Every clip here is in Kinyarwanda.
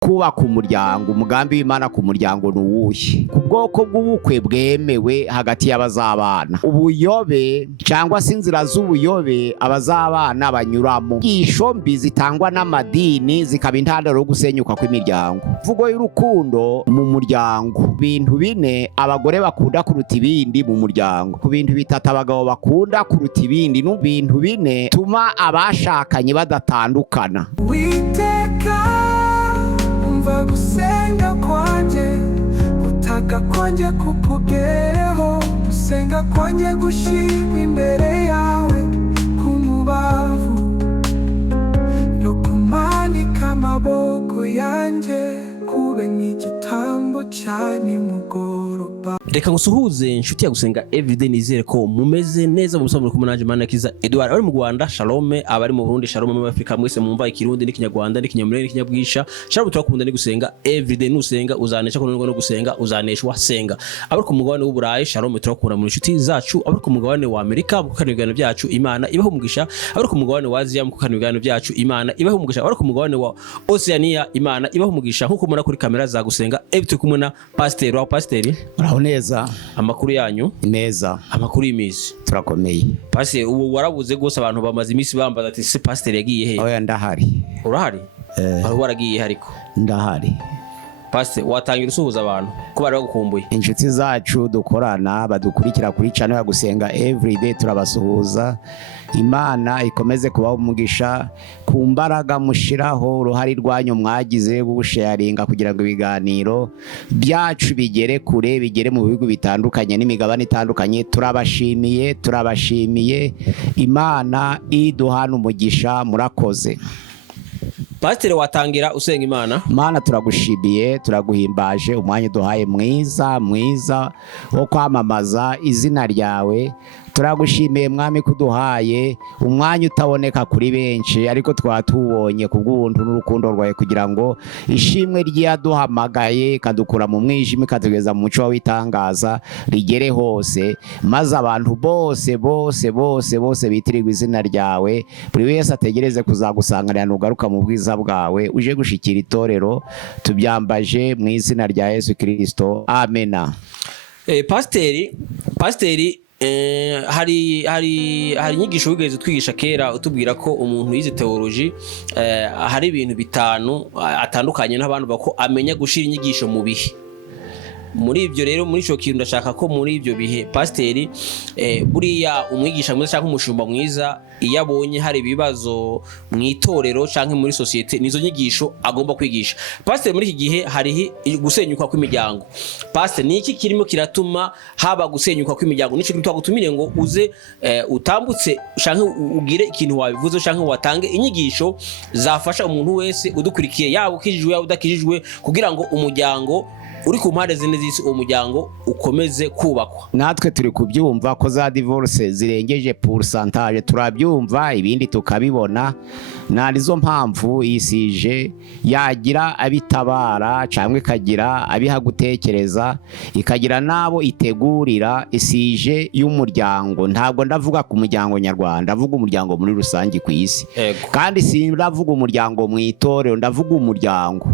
kubaka umuryango, umugambi w'Imana ku muryango nuwuhe? Ku bwoko bw'ubukwe bwemewe hagati y'abazabana, ubuyobe cyangwa se inzira z'ubuyobe abazabana banyuramo, inyigisho mbi zitangwa n'amadini zikaba intandaro yo gusenyuka kw'imiryango, imvugo y'urukundo mu muryango, bintu bine abagore bakunda kuruta ibindi mu muryango, ku bintu bitatu abagabo bakunda kuruta ibindi, no bintu bine tuma abashakanye badatandukana. Umva gusenga kwanje, utaka kwanje kukugereho, gusenga kwanje gushirwa imbere yawe, kumubavu no kumanika amaboko yanje kube nk'igitambo cyane mugoroba. Reka ngusuhuze inshuti ya Gusenga Everyday, nizere ko mumeze neza mu busobanuro kumunanje Manakiza Edouard ari mu Rwanda, Shalom abari mu Burundi, Shalom mu Afrika, mwese mwumva ikirundi n'ikinyarwanda n'ikinyamurenge n'ikinyabwisha. Shalom turakunda ni Gusenga Everyday, nusenga uzanesha ko no gusenga uzaneshwa senga. Abari ku mugabane w'Uburayi, Shalom turakunda mu inshuti zacu, abari ku mugabane wa Amerika mu kanibigano byacu, Imana ibaho umugisha. Abari ku mugabane wa Asia mu kanibigano byacu, Imana ibaho umugisha. Abari ku mugabane wa Oceania, Imana ibaho umugisha. Nkuko mubona kuri kamera za Gusenga Everyday kumwe na Pasteur wa Pasteur. Uraho neza? Amakuru yanyu neza? Amakuru y'imisi turakomeye. Pasteur ubu warabuze gose, abantu bamaze imisi bambaza ati se Pasteur yagiye he? Oya ndahari. Urahari? Aho waragiye hariko? Ndahari. Pasteur watangira usuhuza abantu ko bari bagukumbuye. Inshuti zacu dukorana badukurikira kuri channel ya Gusenga Everyday, turabasuhuza. Imana ikomeze kubaho umugisha, ku mbaraga mushiraho uruhari rwanyu mwagize gusharinga kugira ngo ibiganiro byacu bigere kure, bigere mu bihugu bitandukanye n'imigabane itandukanye. Turabashimiye. Imana iduhana umugisha, murakoze. Pasteur watangira usenga Imana. Mana turagushimiye, turaguhimbaje umwanya duhaye mwiza wo kwamamaza izina ryawe. Turagushimiye mwami kuduhaye umwanya utaboneka kuri benshi, ariko twatubonye kubw'ubuntu n'urukundo rwawe, kugira ngo ishimwe ryaduhamagaye kadukura mu mwijima katugeza mu muco w'itangaza rigere hose, maze abantu bose bitirirwa izina ryawe, buri wese ategereze kuzagusanganira nugaruka mu bwiza bwawe, uje gushikira itorero. Tubyambaje mu izina rya Yesu Kristo, amena. Pasteur hari inyigisho wigeze twigisha kera utubwira ko umuntu yize theology hari ibintu bitanu atandukanye n'abantu bako amenya gushira inyigisho mu bihe. Muri ibyo rero, muri ico kintu ndashaka ko muri ibyo bihe Pasteur buriya umwigisha mwiza cyangwa umushumba mwiza iyo abonye hari ibibazo mu itorero cyangwa muri societe, nizo nyigisho agomba kwigisha. Pasteur muri iki gihe hari gusenyuka kw'imiryango. Pasteur ni iki kirimo kiratuma haba gusenyuka kw'imiryango? Nico kintu twagutumire ngo uze utambutse cyangwa ugire ikintu wabivuze cyangwa watange inyigisho zafasha umuntu wese udukurikiye, yaba ukijijwe yaba udakijijwe, kugira ngo umuryango uri ku mpande zine z'isi umuryango ukomeze kubakwa. Natwe turi kubyumva ko za divorce zirengeje pourcentage, turabyumva ibindi tukabibona. Narizo mpamvu isije yagira abitabara cyangwa ikagira abiha gutekereza, ikagira nabo itegurira isije y'umuryango. Ntabwo ndavuga ku muryango nyarwanda, ndavuga umuryango muri rusange ku isi. Kandi sindavuga umuryango mu itorero, ndavuga umuryango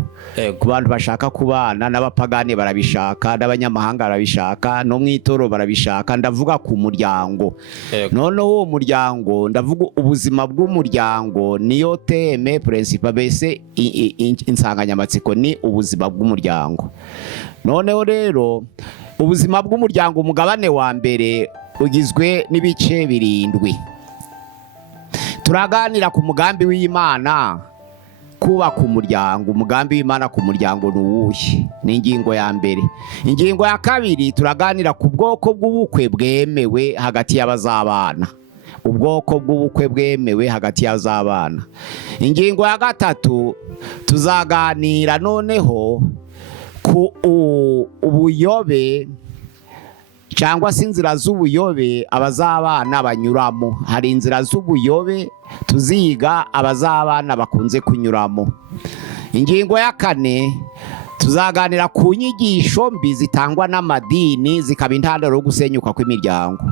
ku bantu bashaka kubana, n'abapagani barabishaka, n'abanyamahanga barabishaka, no mu itorero barabishaka. Ndavuga ku muryango. Noneho uwo muryango ndavuga ubuzima bw'umuryango, niyo teme principal, bese insanganyamatsiko ni ubuzima bw'umuryango. Noneho rero ubuzima bw'umuryango, umugabane wa mbere ugizwe n'ibice 7. Turaganira ku mugambi w'Imana kubaka umuryango. Umugambi w'Imana ku muryango nuwuhe? Ni ingingo ya mbere. Ingingo ya kabiri turaganira ku bwoko bw'ubukwe bwemewe hagati y'abazabana, ubwoko bw'ubukwe bwemewe hagati y'abazabana. Ingingo ya gatatu tuzaganira noneho ku ubuyobe cyangwa se inzira z'ubuyobe abazabana banyuramo. Hari inzira z'ubuyobe tuziga abazabana bakunze kunyuramo. Ingingo ya kane tuzaganira ku nyigisho mbi zitangwa n'amadini zikaba intandaro yo gusenyuka kw'imiryango.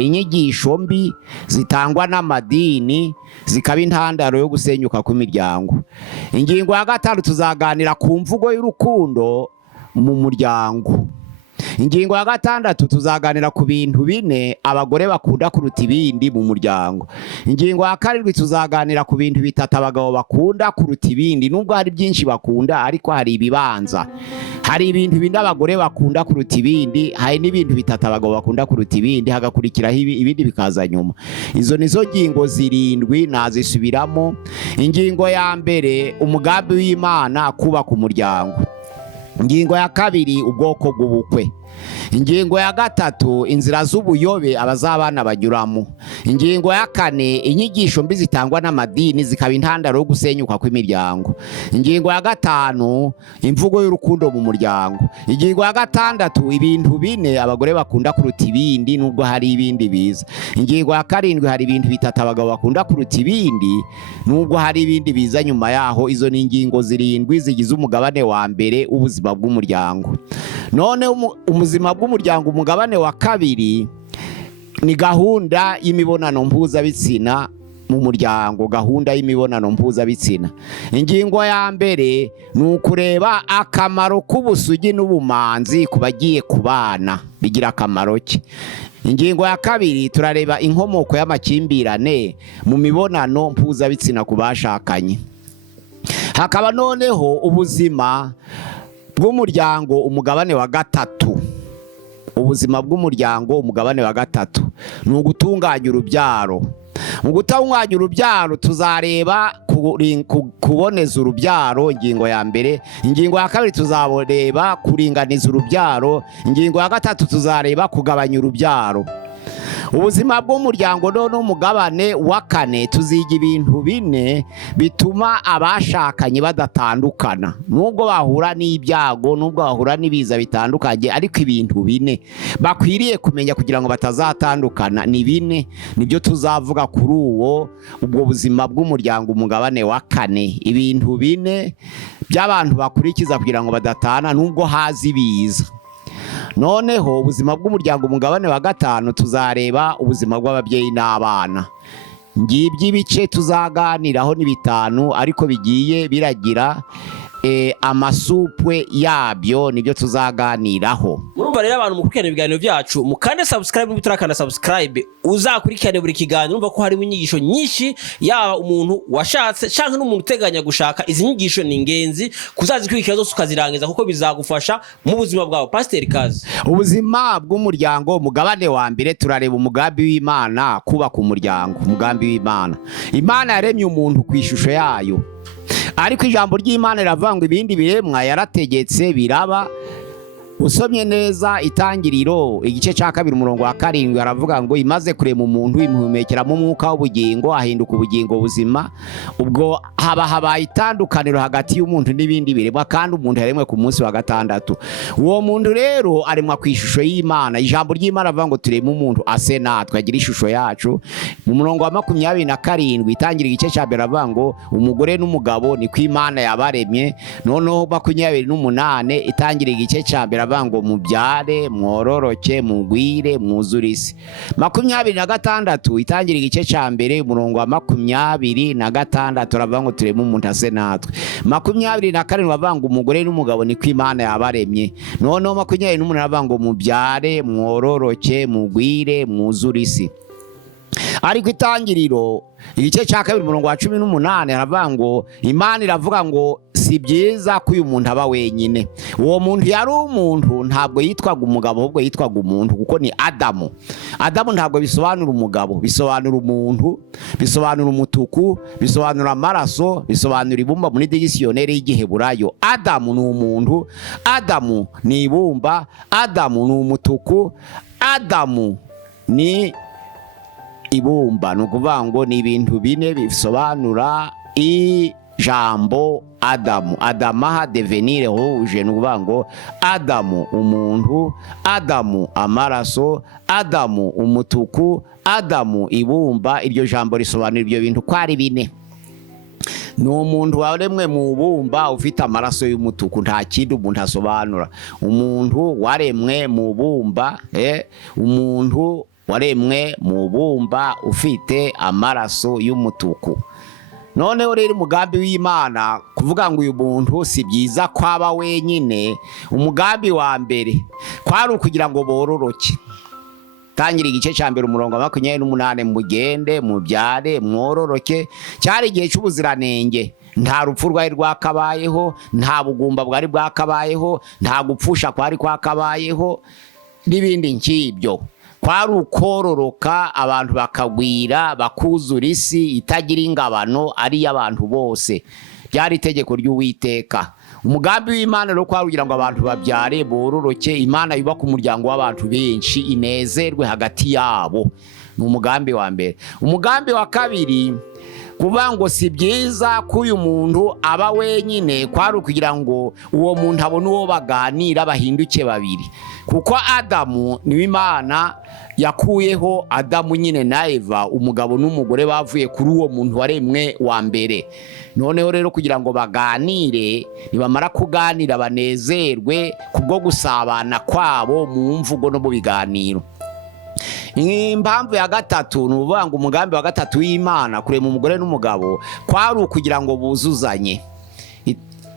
inyigisho mbi zitangwa n'amadini zikaba intandaro yo gusenyuka kw'imiryango. Ingingo ya gatanu tuzaganira ku mvugo y'urukundo mu muryango. Ingingo ya gatandatu tuzaganira ku bintu bine abagore bakunda kuruta ibindi mu muryango. Ingingo ya karindwi tuzaganira ku bintu bitatu abagabo bakunda kuruta ibindi, nubwo hari byinshi bakunda ariko hari ibibanza. Hari ibintu bine abagore bakunda kuruta ibindi, hari n'ibintu bitatu abagabo bakunda kuruta ibindi, hagakurikiraho ibindi bikaza nyuma. Izo nizo ngingo zirindwi nazisubiramo. Ingingo ya mbere, umugambi w'Imana kubaka umuryango. Ingingo ya kabiri, ubwoko bw'ubukwe. Ingingo ya gatatu, inzira z'ubuyobe abazabana banyuramo. Ingingo ya kane, inyigisho mbi zitangwa n'amadini zikaba intandaro yo gusenyuka kw'imiryango. Ingingo ya gatanu, imvugo y'urukundo mu muryango. Ingingo ya gatandatu, ibintu bine abagore bakunda kuruta ibindi nubwo hari ibindi biza. Ingingo ya karindwi, hari ibintu bitatu abagabo bakunda kuruta ibindi nubwo hari ibindi biza nyuma yaho. Izo ni ingingo zirindwi zigize umugabane wa mbere ubuzima bw'umuryango. None ubuzima bw'umuryango, umugabane wa kabiri ni gahunda y'imibonano mpuzabitsina mu muryango. Gahunda y'imibonano mpuzabitsina, ingingo ya mbere ni ukureba akamaro k'ubusugi n'ubumanzi ku bagiye kubana, bigira akamaro ki. Ingingo ya kabiri turareba inkomoko y'amakimbirane mu mibonano mpuzabitsina ku bashakanye. Hakaba noneho ubuzima bw'umuryango, umugabane wa gatatu. Ubuzima bw'umuryango, umugabane wa gatatu ni ugutunganya urubyaro. Mu gutunganya urubyaro tuzareba kuboneza urubyaro, ingingo ya mbere. Ingingo ya kabiri tuzareba kuringaniza urubyaro. Ingingo ya gatatu tuzareba kugabanya urubyaro. Ubuzima bw'umuryango none umugabane wa kane tuziga ibintu bine bituma abashakanye badatandukana, nubwo bahura n'ibyago, nubwo bahura n'ibiza bitandukanye, ariko ibintu bine bakwiriye kumenya kugira ngo batazatandukana ni bine. Nibyo tuzavuga kuri ubwo buzima bw'umuryango, umugabane wa kane. Ibintu bine by'abantu bakurikiza kugira ngo badatana nubwo haza ibiza. Noneho ubuzima bw'umuryango, umugabane wa gatanu, tuzareba ubuzima bw'ababyeyi n'abana. Ngibyo ibice tuzaganiraho ni bitanu, ariko bigiye biragira amasupwe yabyo, nibyo tuzaganiraho. Murumva rero abantu mukurikirana ibiganiro byacu, mukande subscribe n'utarakanda subscribe, uzakurikirane buri kiganiro. Urumva ko harimo inyigisho nyinshi, yaba umuntu washatse canke n'umuntu uteganya gushaka. Izi nyigisho ni ingenzi kuzazikurikira zose ukazirangiza, kuko bizagufasha mu buzima bwawe. Pastor Kazi, ubuzima bw'umuryango, umugabane wa mbere turareba umugambi w'Imana kubaka umuryango. Umugambi w'Imana, Imana yaremye umuntu ku ishusho yayo, ariko ijambo ry'Imana riravuga ngo ibindi biremwa yarategetse biraba. Usomye neza Itangiriro igice cya 2 umurongo wa 7 aravuga ngo imaze kurema umuntu imuhumekeramo umwuka w'ubugingo, ahinduka ubugingo buzima. Ubwo habaye itandukaniro hagati y'umuntu n'ibindi biremwa, kandi umuntu yaremwe ku munsi wa gatandatu. Uwo muntu rero aremwa ku ishusho y'Imana. Ijambo ry'Imana ravuga ngo tureme umuntu ase natwe, agira ishusho yacu. Mu murongo wa 27 Itangiriro igice cya 2 aravuga ngo umugore n'umugabo ni ko Imana yabaremye. Noneho 28 Itangiriro igice cya 2 ngo mubyare, mwororoke, mugwire, mwuzure isi. 26 Itangiriro igice cya 1 umurongo wa 26 aravuga ngo tureme umuntu ase natwe. 27 aravuga ngo umugore n'umugabo ni ko Imana yabaremye. Noneho 28 aravuga ngo mubyare, mwororoke, mugwire, mwuzure isi. Ariko Itangiriro igice cya 2 umurongo wa 18 aravuga ngo Imana iravuga ngo si byiza ko uyu muntu aba wenyine. Uwo muntu yari umuntu, ntabwo yitwaga umugabo, ahubwo yitwaga umuntu, kuko ni Adamu. Adamu ntabwo bisobanura umugabo, bisobanura umuntu, bisobanura umutuku, bisobanura amaraso, bisobanura ibumba muri dictionnaire y'Igiheburayo. Adamu ni umuntu, Adamu ni ibumba, Adamu ni umutuku, Adamu ni ibumba. Ni ukuvuga ngo ni ibintu bine bisobanura ijambo Adamu. Adamaha devenir rouge, ni ukuvuga ngo Adamu umuntu, Adamu amaraso, Adamu umutuku, Adamu ibumba. Iryo jambo risobanura ibyo bintu ko ari bine. Ni umuntu waremwe mu bumba ufite amaraso y'umutuku, nta kindi umuntu asobanura. Umuntu waremwe mu bumba, umuntu waremwe mu bumba ufite amaraso y'umutuku. Noneho rero umugambi w'Imana kuvuga ngo uyu muntu si byiza kwaba wenyine, umugambi wa mbere kwari ukugira ngo bororoke. Tangira igice cya mbere umurongo wa 28, mugende mubyare mwororoke. Cyari igihe cy'ubuziranenge, nta rupfu rwari rwakabayeho, nta bugumba bwari bwakabayeho, nta gupfusha kwari kwakabayeho n'ibindi nk'ibyo. Kwari ukororoka, abantu bakagwira, bakuzura isi itagira ingabano ari y'abantu bose. Byari itegeko ry'Uwiteka. Umugambi w'Imana rero kwari kugira ngo abantu babyare bororoke, Imana yubaka umuryango w'abantu benshi inezerwe hagati yabo. Ni umugambi wa mbere. Umugambi wa kabiri kuvuga ngo si byiza ko uyu muntu aba wenyine, kwari ukugira ngo uwo muntu abone uwo baganira bahinduke babiri. Kuko Adamu niwe Imana yakuyeho, Adamu nyine na Eva, umugabo n'umugore bavuye kuri uwo muntu waremwe wa mbere. Noneho rero kugira ngo baganire, nibamara kuganira banezerwe kubwo gusabana kwabo mu mvugo no mu biganiro. Impamvu ya gatatu ni ukuvuga ngo umugambi wa gatatu w'Imana kurema umugore n'umugabo kwari ukugira ngo buzuzanye.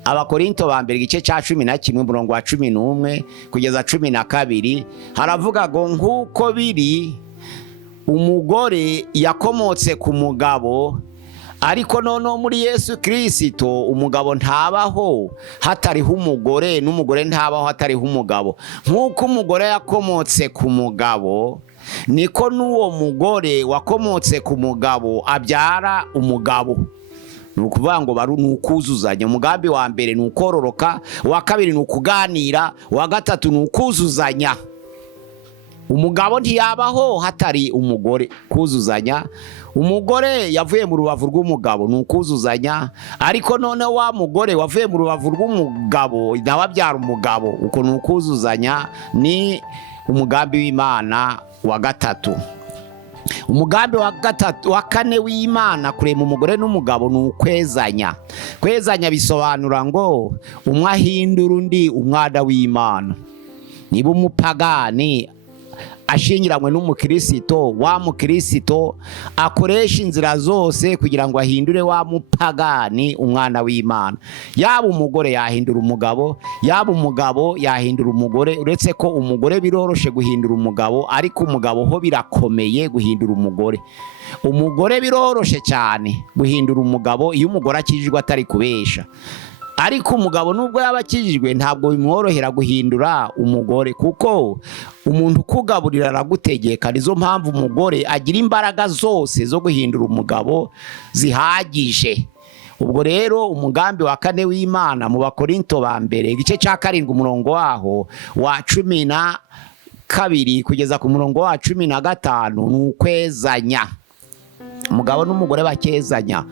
Abakorinto ba mbere igice cya 11 umurongo wa 11 kugeza 12 haravuga ngo nk'uko biri umugore yakomotse ku mugabo, ariko noneho muri Yesu Kristo umugabo ntabaho hatariho umugore, n'umugore ntabaho hatariho umugabo. Nk'uko umugore yakomotse ku mugabo, niko n'uwo mugore wakomotse ku mugabo abyara umugabo. Ni ukuvuga ngo ni ukuzuzanya. Umugambi wa mbere ni ukororoka, uwa kabiri ni ukuganira, uwa gatatu ni ukuzuzanya. Umugabo ntiyabaho hatari umugore, kuzuzanya. Umugore yavuye mu rubavu rw'umugabo, ni ukuzuzanya. Ariko none wa mugore wavuye mu rubavu rw'umugabo nawe abyara umugabo, uko ni ukuzuzanya. Ni umugambi w'Imana wa gatatu. Umugambi wa kane w'Imana kurema umugore n'umugabo ni ukwezanya. Kwezanya bisobanura ngo umwe ahindura undi umwana w'Imana. Niba umupagani ashingiranywe n'umukristo, wa mukristo akoresha inzira zose kugira ngo ahindure wa mupagani umwana w'Imana. Yaba umugore yahindura umugabo, yaba umugabo yahindura umugore, uretse ko umugore biroroshe guhindura umugabo, ariko umugabo ho birakomeye guhindura umugore. Umugore biroroshe cyane guhindura umugabo iyo umugore akijijwe atari kubesha. Ariko umugabo nubwo yaba akijijwe ntabwo bimworohera guhindura umugore, kuko umuntu ukugaburira aragutegeka. Nizo mpamvu umugore agira imbaraga zose zo guhindura umugabo zihagije. Ubwo rero umugambi wa kane w'Imana mu Bakorinto ba mbere igice cya 7 umurongo waho wa 12 kugeza ku murongo wa 15 ni ukwezanya. Umugabo n'umugore bakezanya.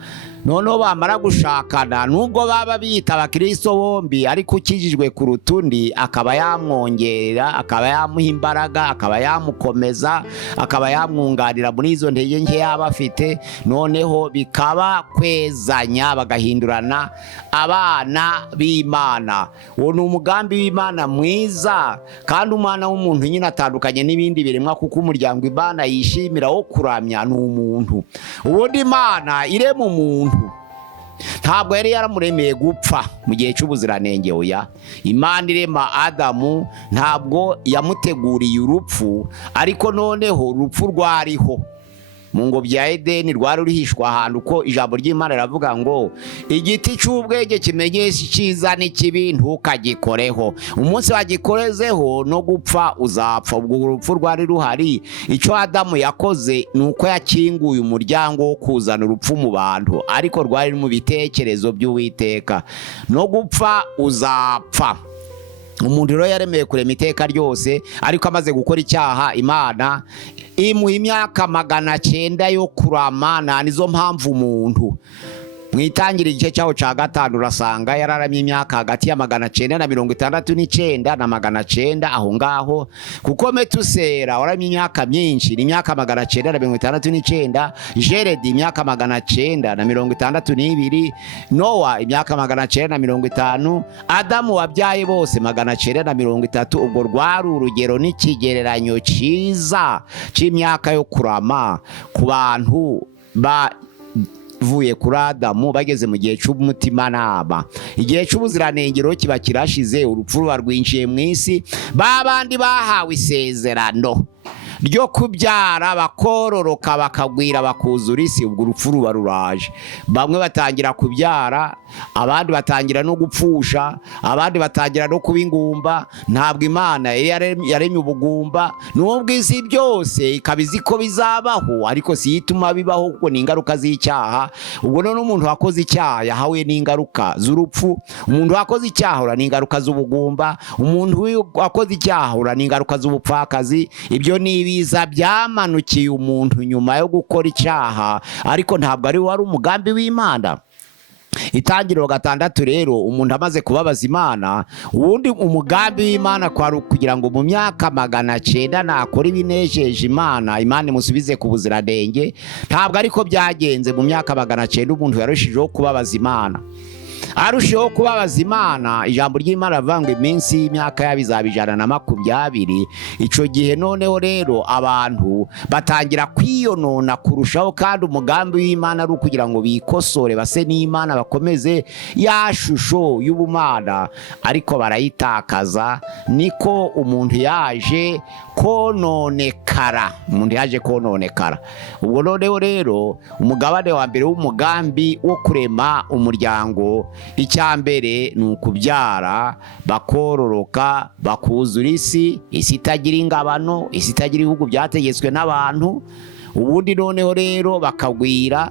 Noneho bamara gushakana, nubwo baba bita abakristo bombi, ariko ukijijwe ku rutundi akaba yamwongerera, akaba yamuha imbaraga, akaba yamukomeza, akaba yamwunganira muri izo ntege nke yaba afite. Noneho bikaba kwezanya, bagahindurana abana b'Imana. Uwo ni umugambi w'Imana mwiza, kandi umwana w'umuntu nyine atandukanye n'ibindi biremwa, kuko umuryango Imana yishimira wo kuramya ni umuntu. Ubundi Imana irema umuntu ntabwo yari yaramuremeye gupfa mu gihe cy'ubuziranenge. Oya, Imana irema Adamu ntabwo yamuteguriye urupfu, ariko noneho urupfu rwariho mu ngobyi ya Edeni, rwari rurihishwa ahantu. Ko ijambo ry'Imana riravuga ngo igiti cy'ubwenge kimenyesha icyiza n'ikibi ntukagikoreho, umunsi wagikorezeho no gupfa uzapfa. Ubwo urupfu rwari ruhari. Icyo Adamu yakoze ni uko yakinguye umuryango wo kuzana urupfu mu bantu, ariko rwari mu bitekerezo by'Uwiteka. No gupfa uzapfa. Umuntu rero yaremeye kurema iteka ryose, ariko amaze gukora icyaha Imana imuha imyaka 900 yo kurama. Nizo mpamvu umuntu mwitangira igice cyaho ca gatanu urasanga yararamye imyaka hagati ya 969 na 900 aho ngaho, kuko Metusela waramye imyaka myinshi ni imyaka 969, Jeredi imyaka 962, Nowa imyaka 950, Adamu wabyaye bose 930. ubwo rwari urugero n'ikigereranyo cyiza c'imyaka yo kurama ku bantu bavuye kuri Adamu bageze mu gihe c'umutimanama. Igihe c'ubuziranengero kiba kirashize, urupfu ruba rwinjiye mu isi. Babandi bahawe isezerano ryo kubyara bakororoka bakagwira bakuzura isi, ubwo urupfu ruba ruraje. Bamwe batangira kubyara, abandi batangira no gupfusha, abandi batangira no kuba ingumba. Ntabwo Imana yaremye ubugumba n'ubwo isi byose ikabizi ko bizabaho, ariko si ituma bibaho kuko ni ingaruka z'icyaha. Ubwo none umuntu wakoze icyaha yahawe n'ingaruka z'urupfu, umuntu wakoze icyaha ura n'ingaruka z'ubugumba, umuntu wakoze icyaha ura n'ingaruka z'ubupfakazi. Ibyo ni ibiza byamanukiye umuntu nyuma yo gukora icyaha, ariko ntabwo ari wari umugambi w'Imana. Itangiriro 6 rero umuntu amaze kubabaza Imana, ubundi umugambi w'Imana kwari kugira ngo mu myaka 900 nakora ibinejeje Imana, Imana imusubize ku buziranenge. Ntabwo ariko byagenze. Mu myaka 900 umuntu yarushijeho kubabaza Imana, arushijeho kubabaza Imana. Ijambo ry'Imana ravanga iminsi y'imyaka yabizaba 120. Ico gihe noneho rero abantu batangira kwiyonona kurushaho, kandi umugambi w'Imana ari kugira ngo bikosore base n'Imana, bakomeze ya shusho y'ubumana, ariko barayitakaza. Niko umuntu yaje kononekara, ubwo noneho rero umugabane wa mbere w'umugambi wo kurema umuryango, icyambere ni ukubyara bakororoka bakuzura isi itagira ingabano, isi itagira ibihugu byategetswe n'abantu. Ubundi noneho rero bakagwira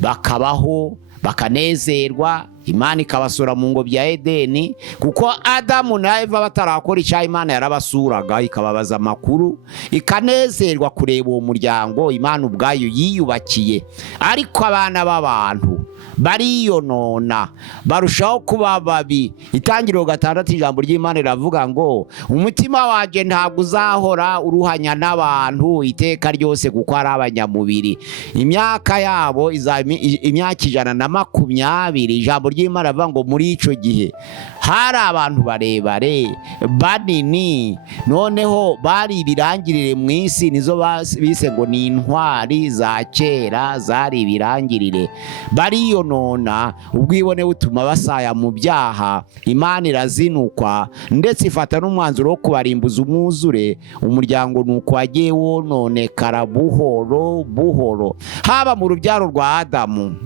bakabaho bakanezerwa, Imana ikabasura mu ngobyi ya Edeni, kuko Adamu na Eva batarakora icyaha Imana yarabasuraga ikababaza amakuru, ikanezerwa kureba uwo muryango Imana ubwayo yiyubakiye. Ariko abana b'abantu bariyonona barushaho kuba babi. Itangiriro 6 ijambo ry'Imana riravuga ngo umutima waje ntabwo uzahora uruhanya n'abantu iteka ryose, kuko ari abanyamubiri. Imyaka yabo imyaka 120. Ijambo ry'Imana ravuga ngo muri ico gihe hari abantu barebare banini, noneho bari ibirangirire mu isi, nizo bise ngo ni intwari za kera zari ibirangirire. Bariyonona, ubwibone butuma basaya mu byaha. Imana irazinukwa ndetse ifata n'umwanzuro wo kubarimbuza umwuzure. Umuryango nuko wagiye wononekara buhoro buhoro. Haba mu rubyaro rwa Adamu,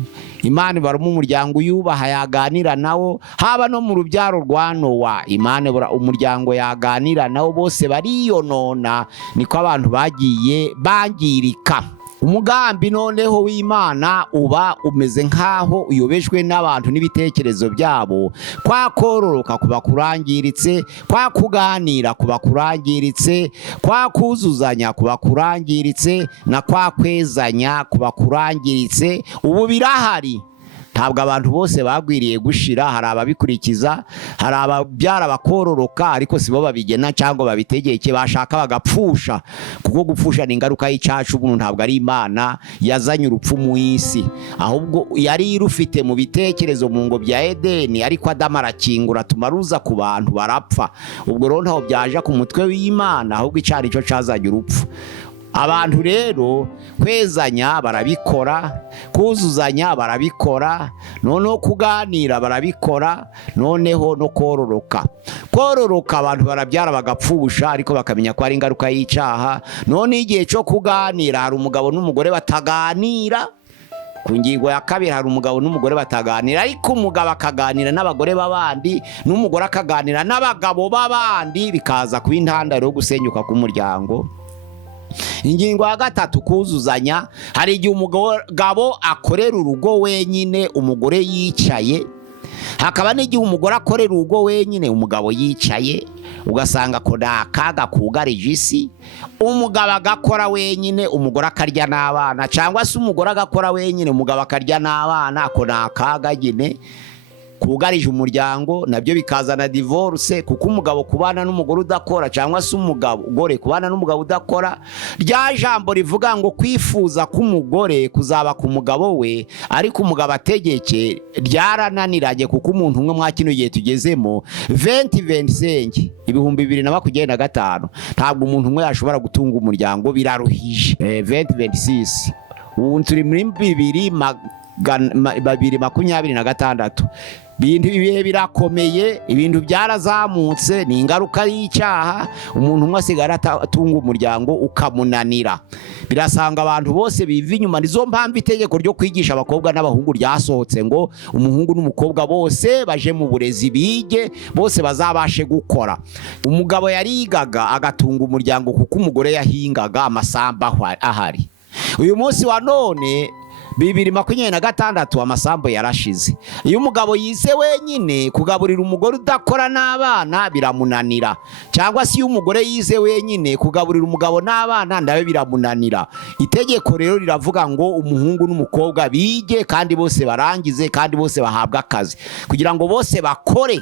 Imana barimo umuryango yubaha yaganira nawo, haba no mu rubyaro rwa Nowa, Imana umuryango yaganira nawo. Bose bariyonona, niko abantu bagiye bangirika. Umugambi noneho w'Imana uba umeze nkaho uyobejwe n'abantu n'ibitekerezo byabo. Kwa kororoka kuba kurangiritse, kwa kuganira kuba kurangiritse, kwa kuzuzanya kuba kurangiritse, na kwa kwezanya kuba kurangiritse. Ubu birahari. Ntabwo abantu bose bagwiriye gushira, hari ababikurikiza, hari ababyara bakororoka, ariko sibo babigena cyangwa babitegeke, bashaka bagapfusha, kuko gupfusha ni ingaruka y'icyacu. Umuntu ntabwo ari Imana yazanye urupfu mu isi, ahubwo yari irufite mu bitekerezo mu ngobyi ya Edeni, ariko Adamu arakingura tumaruza ku bantu barapfa. Ubwo rero ntaho byaje ku mutwe w'Imana, ahubwo icari cyo cazanye urupfu. Abantu rero kwezanya barabikora, kuzuzanya barabikora, noneho kuganira barabikora, noneho no kororoka. Kororoka abantu barabyara bagapfusha, ariko bakamenya ko ari ingaruka y'icyaha. None igihe cyo kuganira hari umugabo n'umugore bataganira. Ku ngingo ya 2 hari umugabo n'umugore bataganira, ariko umugabo akaganira n'abagore b'abandi, n'umugore akaganira n'abagabo b'abandi, bikaza kuba intandaro yo gusenyuka k'umuryango. Ingingo ya 3 kuzuzanya. Hari igihe umugabo akorera urugo wenyine, umugore yicaye, hakaba n'igihe umugore akorera urugo wenyine, umugabo yicaye ugasanga ko nta akaga kugarije isi, umugabo agakora wenyine umugore akarya n'abana, cyangwa se umugore agakora wenyine umugabo akarya n'abana, ko nta akaga nyine kugarije umuryango, nabyo bikazana divorce, kuko umugabo kubana n'umugore udakora cyangwa se umugore kubana n'umugabo udakora, rya jambo rivuga ngo kwifuza k'umugore kuzaba ku mugabo we ariko umugabo ategeke ryarananiranye, kuko umuntu umwe mwa kino gihe tugezemo 2025 2025 ntabwo umuntu umwe yashobora gutunga umuryango, biraruhije. 2026 ubu turi muri 2026 ibintu ibihe birakomeye, ibintu byarazamutse, ni ingaruka y'icyaha. Umuntu umwe asigara atunga umuryango ukamunanira, birasanga abantu bose biva inyuma. Nizo mpamvu itegeko ryo kwigisha abakobwa n'abahungu ryasohotse ngo umuhungu n'umukobwa bose baje mu burezi bige, bose bazabashe gukora. Umugabo yarigaga agatunga umuryango kuko umugore yahingaga amasamba ahari. Uyu munsi wa none 2026 amasambo yarashize. Iyo umugabo yize wenyine kugaburira umugore udakora n'abana biramunanira, cyangwa se iyo umugore yize wenyine kugaburira umugabo n'abana ndabe biramunanira. Itegeko rero riravuga ngo umuhungu n'umukobwa bige kandi bose barangize kandi bose bahabwa akazi, kugira ngo bose bakore.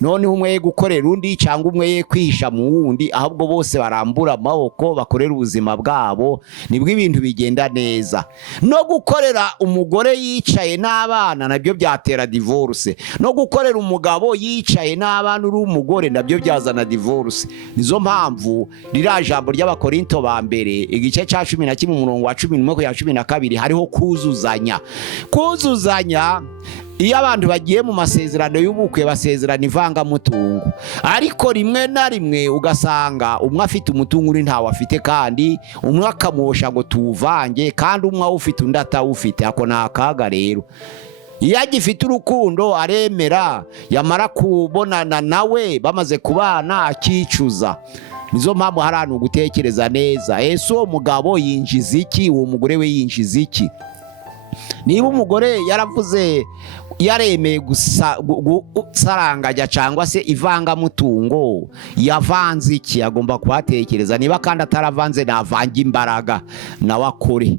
Noneho umwe ye gukorera undi cyangwa umwe ye kwihisha mu wundi, ahubwo bose barambura amaboko bakorera ubuzima bwabo, nibwo ibintu bigenda neza. No gukorera umugore yicaye n'abana nabyo byatera divorce, no gukorera umugabo yicaye n'abana uri umugore nabyo byazana divorce. Nizo mpamvu rira jambo ry'Abakorinto ba mbere igice cya 11 umurongo wa 11-12 hariho kuzuzanya. Iyo abantu bagiye mu masezerano y'ubukwe basezerana ivangamutungo, ariko rimwe na rimwe ugasanga umwe afite umutungo uri ntawe afite, kandi umwe akamwosha ngo tuvange, kandi umwe awufite undi atawufite. Ako ni akaga rero. Iyo agifite urukundo aremera, yamara kubonana nawe bamaze kubana akicuza. Nizo mpamvu hari ahantu gutekereza neza, ese uwo mugabo yinjiza iki, uwo mugore we yinjiza iki? Niba umugore yaravuze yaremeye gusaranganya cyangwa se ivangamutungo, yavanze iki? Agomba kubatekereza. Niba kandi ataravanze navanga imbaraga nawe akore,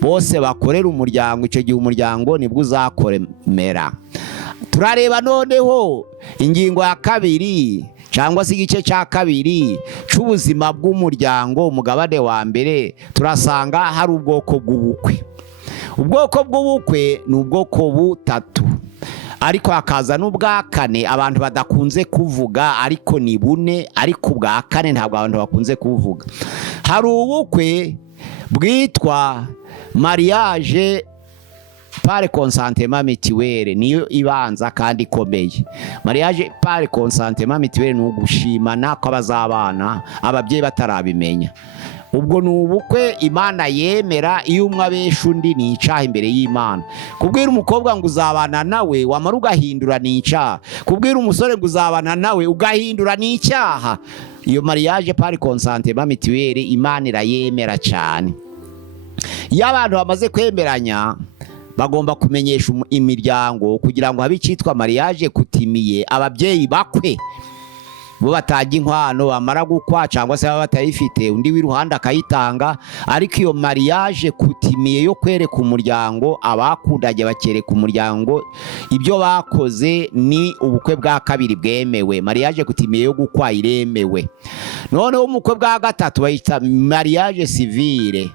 bose bakorera umuryango, icyo gihe umuryango nibwo uzakoremera. Turareba noneho ingingo ya 2 cyangwa se igice cya 2 cy'ubuzima bw'umuryango, umugabane wa mbere. Turasanga hari ubwoko bw'ubukwe. Ubwoko bw'ubukwe ni ubwoko butatu, ariko hakaza n'ubwa 4 abantu badakunze kuvuga, ariko ni 4, ariko ubwa 4 ntabwo abantu bakunze kuvuga. Hari ubukwe bwitwa mariage par consentement mutuel, niyo ibanza kandi ikomeye. Mariage par consentement mutuel ni ugushimana kw'abazabana ababyeyi batarabimenya. Ubwo ni ubukwe Imana yemera. Iyo umwe abesha undi ni icyaha imbere y'Imana. Kubwira umukobwa ngo uzabana nawe wamara ugahindura ni icyaha. Kubwira umusore ngo uzabana nawe ugahindura ni icyaha. Iyo mariage par consentement mutuel Imana irayemera cyane. Iyo abantu bamaze kwemeranya bagomba kumenyesha imiryango kugira ngo habe icyitwa mariage kutimiye, ababyeyi bakwe bo batanga inkwano, bamara gukwa cyangwa se baba batayifite undi w'iruhande akayitanga. Ariko iyo mariage kutimiye yo kwereka umuryango, abakundanye bakereka umuryango ibyo bakoze, ni ubukwe bwa 2 bwemewe. Mariage kutimiye yo gukwa iremewe. Noneho umukwe bwa 3 bayita mariage civile.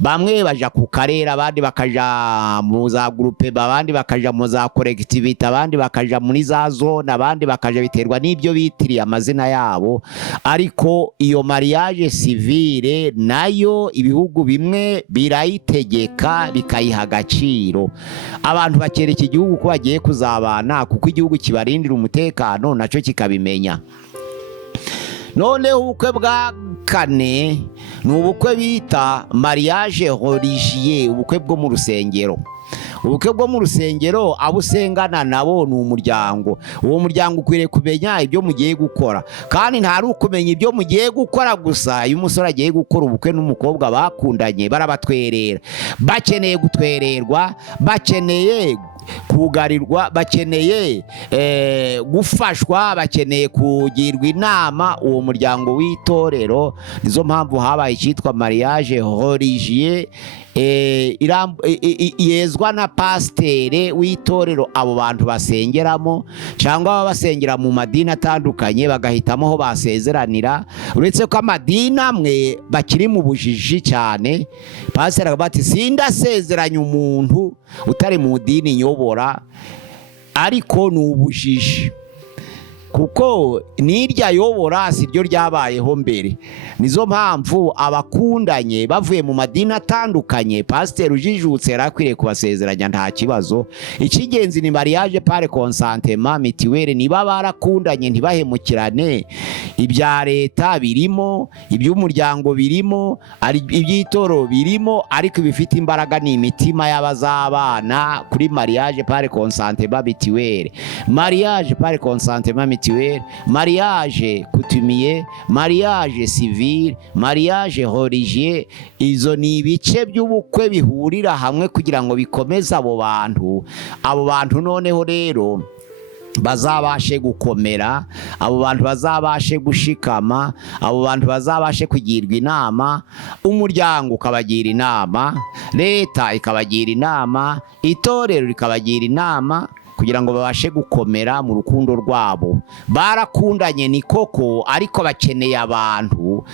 Bamwe baja ku karera, abandi bakaja mu za groupe, abandi bakaja mu za collectivité, abandi bakaja muri za zone, abandi bakaja biterwa n'ibyo bitiriye amazina yabo. Ariko iyo mariage civile nayo ibihugu bimwe birayitegeka bikayiha agaciro. Abantu bakereka igihugu ko bagiye kuzabana, kuko igihugu kibarindira umutekano nacyo kikabimenya. Noneho ubukwe bwa 4 ni ubukwe bita mariage religieux, ubukwe bwo mu rusengero. Ubukwe bwo mu rusengero abo usengana nabo ni umuryango. Uwo muryango ukwiriye kumenya ibyo mugiye gukora, kandi ntari ukumenya ibyo mugiye gukora gusa. Iyo umusore agiye gukora ubukwe n'umukobwa bakundanye barabatwerera, bakeneye gutwererwa, bakeneye kugarirwa, bakeneye gufashwa, bakeneye kugirwa inama. Uwo muryango w'itorero nizo mpamvu habaye icyitwa mariage religieux yezwa na pasiteri w'itorero abo bantu basengeramo, cyangwa baba basengera mu madini atandukanye bagahitamo aho basezeranira. Uretse ko amadini amwe bakiri mu bujiji cyane, pasiteri akavuga ati sindasezeranya umuntu utari mu dini nyobora, ariko ni ubujiji kuko n'irya yobora si ryo ryabayeho mbere. Nizo mpamvu abakundanye bavuye mu madini atandukanye, pasiteri ujijutse yarakwiriye kubasezeranya nta kibazo. Icy'ingenzi ni mariage par consentement mutuel, niba barakundanye ntibahemukirane. Ibya leta birimo, iby'umuryango birimo, iby'itoro birimo, ariko ibifite imbaraga ni imitima y'abazabana kuri mariage par consentement mutuel. Mariage par consentement mutuel, mariage coutumier, mariage civil, mariage religieux, izo ni ibice by'ubukwe bihurira hamwe kugira ngo bikomeze abo bantu noneho rero bazabashe gukomera, abo bantu bazabashe gushikama, abo bantu bazabashe kugirwa inama, umuryango ukabagira inama, leta ikabagira inama, itorero rikabagira inama, kugira ngo babashe gukomera mu rukundo rwabo. Barakundanye ni koko, ariko bakeneye abantu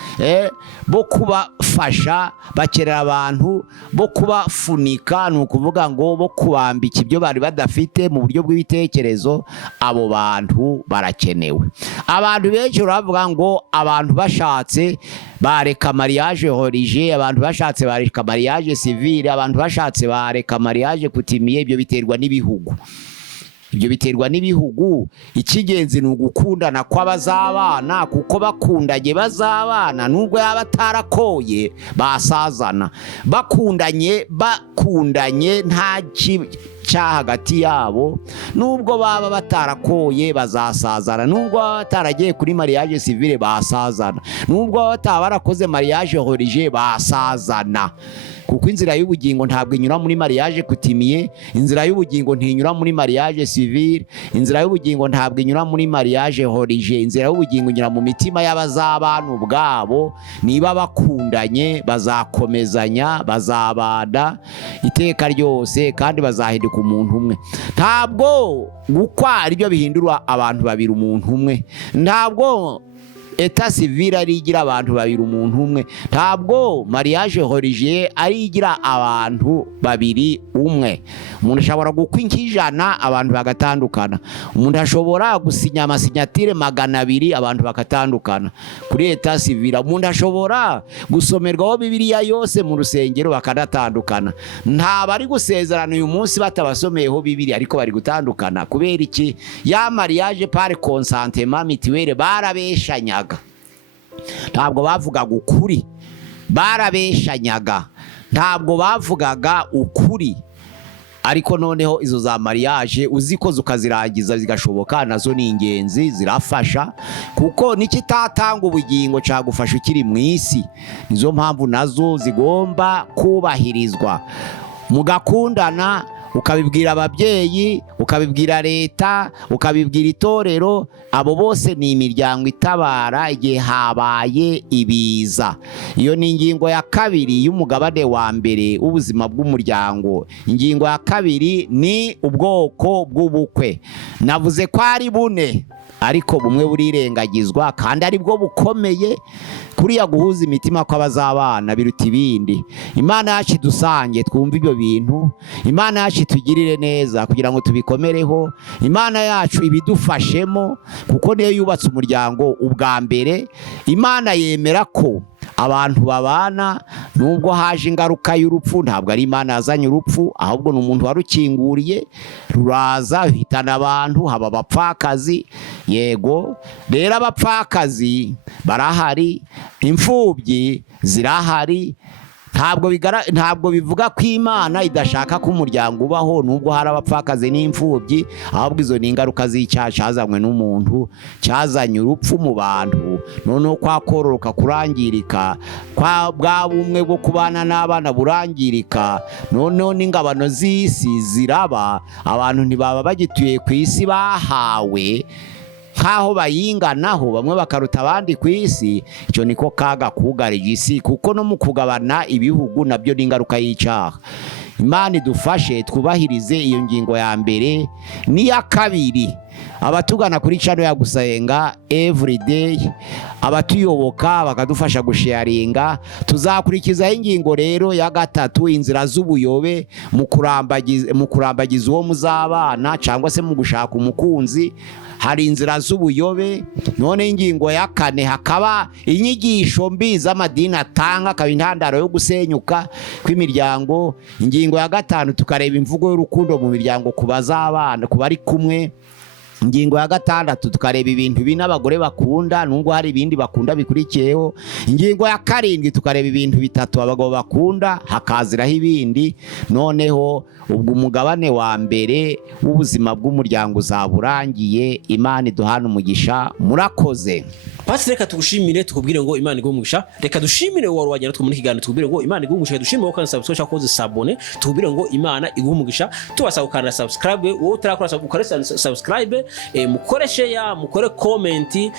bo kubafasha, bakenera abantu bo kubafunika, ni ukuvuga ngo bo kubambika ibyo bari badafite mu buryo bw'ibitekerezo. Abo bantu barakenewe. Abantu benshi baravuga ngo abantu bashatse bareka mariage religieux, abantu bashatse bareka mariage civile, abantu bashatse bareka mariage coutumier. Ibyo biterwa n'ibihugu. Ibyo biterwa n'ibihugu. Icy'ingenzi ni ugukundana kw'abazabana, kuko bakundanye bazabana, nubwo yaba atarakoye basazana. Bakundanye nta cyaha hagati yabo, nubwo baba batarakoye bazasazana, nubwo baba bataragiye kuri mariage civile basazana, nubwo baba batabarakoze mariage religieux basazana. Kuko inzira y'ubugingo ntabwo inyura muri mariage coutumier, inzira y'ubugingo ntinyura muri mariage civile, inzira y'ubugingo ntabwo inyura muri mariage religieux. Inzira y'ubugingo inyura mu mitima y'abazabana ubwabo. Niba bakundanye bazakomezanya, bazabana iteka ryose, kandi bazahinduka umuntu umwe. Ntabwo gukwa ari byo bihindura abantu babiri umuntu umwe. Ntabwo eta civile ari igira abantu babiri umuntu umwe. Ntabwo mariage religieux ari igira abantu babiri umwe. Umuntu ashobora gukwa ink'ijana abantu bagatandukana. Umuntu ashobora gusinya amasinyatire 200 abantu bakatandukana. Kuri eta civile umuntu ashobora gusomerwaho Bibiliya yose mu rusengero bakadatandukana. Nta bari gusezerana uyu munsi batabasomeyeho Bibiliya, ariko bari gutandukana. Kubera iki? Ya mariage par consentement mutuel barabeshanyaga. Ntabwo bavugaga ukuri, barabeshanyaga. Ntabwo bavugaga ukuri. Ariko noneho izo za mariage uzikoze ukazirangiza zigashoboka, nazo ni ingenzi, zirafasha. Kuko nikitatanga ubugingo cyagufasha ukiri mu isi. Nizo mpamvu nazo zigomba kubahirizwa. Mugakundana, ukabibwira ababyeyi, ukabibwira leta, ukabibwira itorero. Abo bose ni imiryango itabara igihe habaye ibiza. Iyo ni ingingo ya kabiri y'umugabane wa mbere w'ubuzima bw'umuryango. Ingingo ya kabiri ni ubwoko bw'ubukwe. Navuze ko ari bune, ariko bumwe burirengagizwa kandi ari bwo bukomeye. Kuriya guhuza imitima kw'abazabana biruta ibindi. Imana yacu dusange twumva ibyo bintu. Imana yacu tugirire neza kugira ngo tubikomereho. Imana yacu ibidufashemo, kuko niyo yubatse umuryango ubwa mbere. Imana yemera ko abantu babana, nubwo haje ingaruka y'urupfu. Ntabwo ari Imana yazanye urupfu, ahubwo ni umuntu warukinguriye, ruraza hitana abantu, haba abapfakazi. Yego, rero abapfakazi barahari, imfubyi zirahari, ntabwo bivuga ko Imana idashaka ko umuryango ubaho nubwo hari abapfakazi n'imfubyi, ahubwo izo ni ingaruka z'icyaha cyazanywe n'umuntu, cyazanye urupfu mu bantu, noneho kwakororoka kurangirika, kwa bwa bumwe bwo kubana n'abana burangirika, noneho n'ingabano z'isi ziraba, abantu ntibaba bagituye ku isi bahawe nk'aho bayinganaho, bamwe bakaruta abandi ku isi. Icyo niko kaga kugarije isi, kuko no mu kugabana ibihugu nabyo ni ingaruka y'icyaha. Imana idufashe twubahirize iyo ngingo ya mbere n'iya kabiri. Abatugana kuri channel ya Gusenga everyday, abatuyoboka bakadufasha gusharinga, tuzakurikizaho ingingo rero ya gatatu, inzira z'ubuyobe mu kurambagiza uwo muzabana cyangwa se mu gushaka umukunzi. Hari inzira z'ubuyobe. None ingingo ya kane hakaba inyigisho mbi z'amadini atanga, akaba intandaro yo gusenyuka kw'imiryango. Ingingo ya gatanu tukareba imvugo y'urukundo mu miryango ku bazabana, ku bari kumwe. Ingingo ya gatandatu tukareba ibintu bine abagore bakunda nubwo hari ibindi bakunda bikurikiyeho. Ingingo ya karindwi tukareba ibintu bitatu abagabo bakunda hakaziraho ibindi. Noneho ubwo umugabane wa mbere w'ubuzima bw'umuryango uzaburangiye. Imana iduhana umugisha. Murakoze. Pasi, reka tugushimire tukubwire ngo Imana igumugisha. Reka dushimire wari wajyana two muri kiganiro tukubwire ngo Imana igumugisha. Dushimire ko subscribe cyakoze sabone, tukubwire ngo Imana igumugisha. Tubasaba ukanda subscribe, wowe utarakora subscribe, mukore share, mukore comment,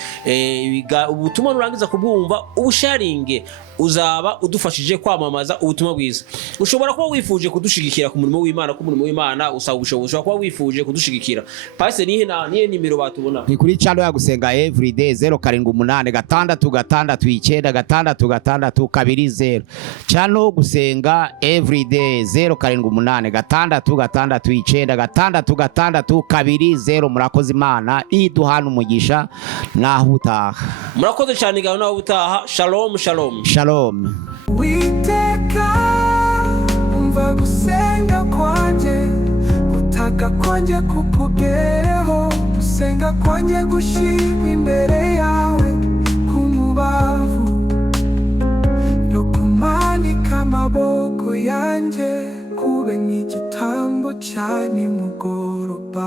ubutumwa nurangiza kubwumva ubusharinge, uzaba udufashije kwamamaza ubutumwa bwiza. Ushobora kuba wifuje kudushigikira ku murimo w'Imana, ku murimo w'Imana usaba ubushobozi, kuba wifuje kudushigikira. Pasi, nihe nimero batubona? Ni kuri channel ya Gusenga everyday 0786666620. Channel Gusenga everyday 0786666620. Murakoze. Imana iduhana umugisha. Naho utaha. Murakoze cyane gaho naho utaha. Shalom shalom. Shalom. Witeka umva gusenga kwanje, gutaka kwanje kukugereho, gusenga kwanje gushimwa imbere yawe kumubavu, no kumanika amaboko yanje kube nk'igitambo cya nimugoroba.